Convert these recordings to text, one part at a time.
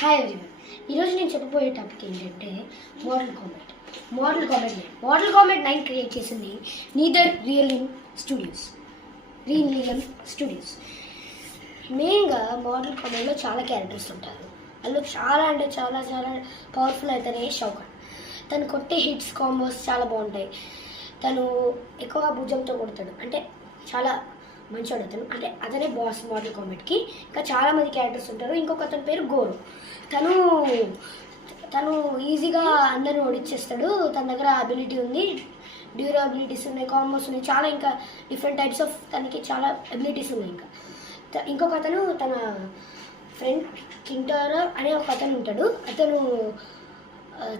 Hi everyone. ఈరోజు నేను చెప్పబోయే టాపిక్ ఏంటంటే మోడల్ కామెట్ 9 క్రియేట్ చేసింది రియల్ స్టూడియోస్. మెయిన్గా మోడల్ కామెట్లో చాలా క్యారెక్టర్స్ ఉంటారు. అందులో చాలా అంటే చాలా చాలా పవర్ఫుల్ అవుతానే షౌకాన్. తను కొట్టే హిట్స్ కాంబోస్ చాలా బాగుంటాయి. తను ఎక్కువ భుజంతో కొడతాడు, అంటే చాలా మంచోడు అతను, అంటే అతనే బాస్ మోడల్ కామెట్కి. ఇంకా చాలామంది క్యారెక్టర్స్ ఉంటారు. ఇంకొక అతని పేరు గోరు. తను ఈజీగా అందరిని ఓడిచ్చేస్తాడు. తన దగ్గర అబిలిటీ ఉంది, డ్యూరబిలిటీస్ ఉన్నాయి, కాంబోస్ ఉన్నాయి, చాలా ఇంకా డిఫరెంట్ టైప్స్ ఆఫ్ తనకి చాలా అబిలిటీస్ ఉన్నాయి. ఇంకొక అతను తన ఫ్రెండ్ కింటర్ అనే ఒక అతను ఉంటాడు. అతను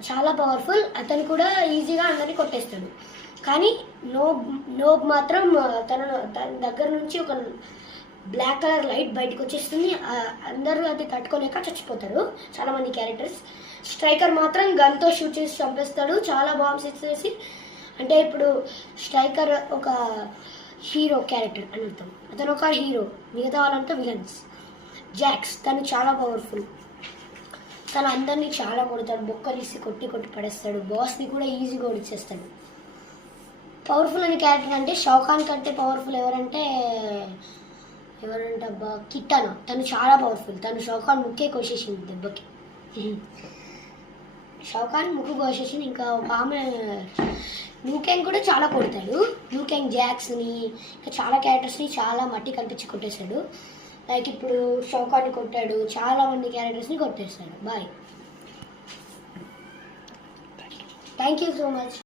చాలా పవర్ఫుల్. అతను కూడా ఈజీగా అందరినీ కొట్టేస్తాడు. కానీ నోబ్ మాత్రం తన దగ్గర నుంచి ఒక బ్లాక్ కలర్ లైట్ బయటకు వచ్చేస్తుంది. అందరూ అది తట్టుకోలేక చచ్చిపోతారు చాలామంది క్యారెక్టర్స్. స్ట్రైకర్ మాత్రం గన్తో షూట్ చేసి చంపేస్తాడు, చాలా బాంబ్స్ ఇచ్చేసి. అంటే ఇప్పుడు స్ట్రైకర్ ఒక హీరో క్యారెక్టర్ అని అర్థం. అతను ఒక హీరో, మిగతా వాళ్ళంతా విలన్స్. జాక్స్ తను చాలా పవర్ఫుల్. తను అందరినీ చాలా కొడతాడు, బొక్కలీసి కొట్టి పడేస్తాడు. బాస్ని కూడా ఈజీగా ఓడిచ్చేస్తాడు. పవర్ఫుల్ అని క్యారెక్టర్ అంటే షౌకాన్ కంటే పవర్ఫుల్ ఎవరంటే అబ్బా, కిట్టానా. తను చాలా పవర్ఫుల్. తను షౌకాన్ ముక్కే కోసేసింది దెబ్బకి. షౌకాన్ ముక్కు కోసేసింది. ఇంకా ఒక ఆమె లూకెంగ్ కూడా చాలా కొడతాడు. లూకెంగ్ జాక్స్ని ఇంకా చాలా క్యారెక్టర్స్ని చాలా మట్టి కల్పించి కొట్టేశాడు. లైక్ ఇప్పుడు షౌకాన్ని కొట్టాడు, చాలా మంది క్యారెక్టర్స్ని కొట్టేశాడు. Bye, thank you so much.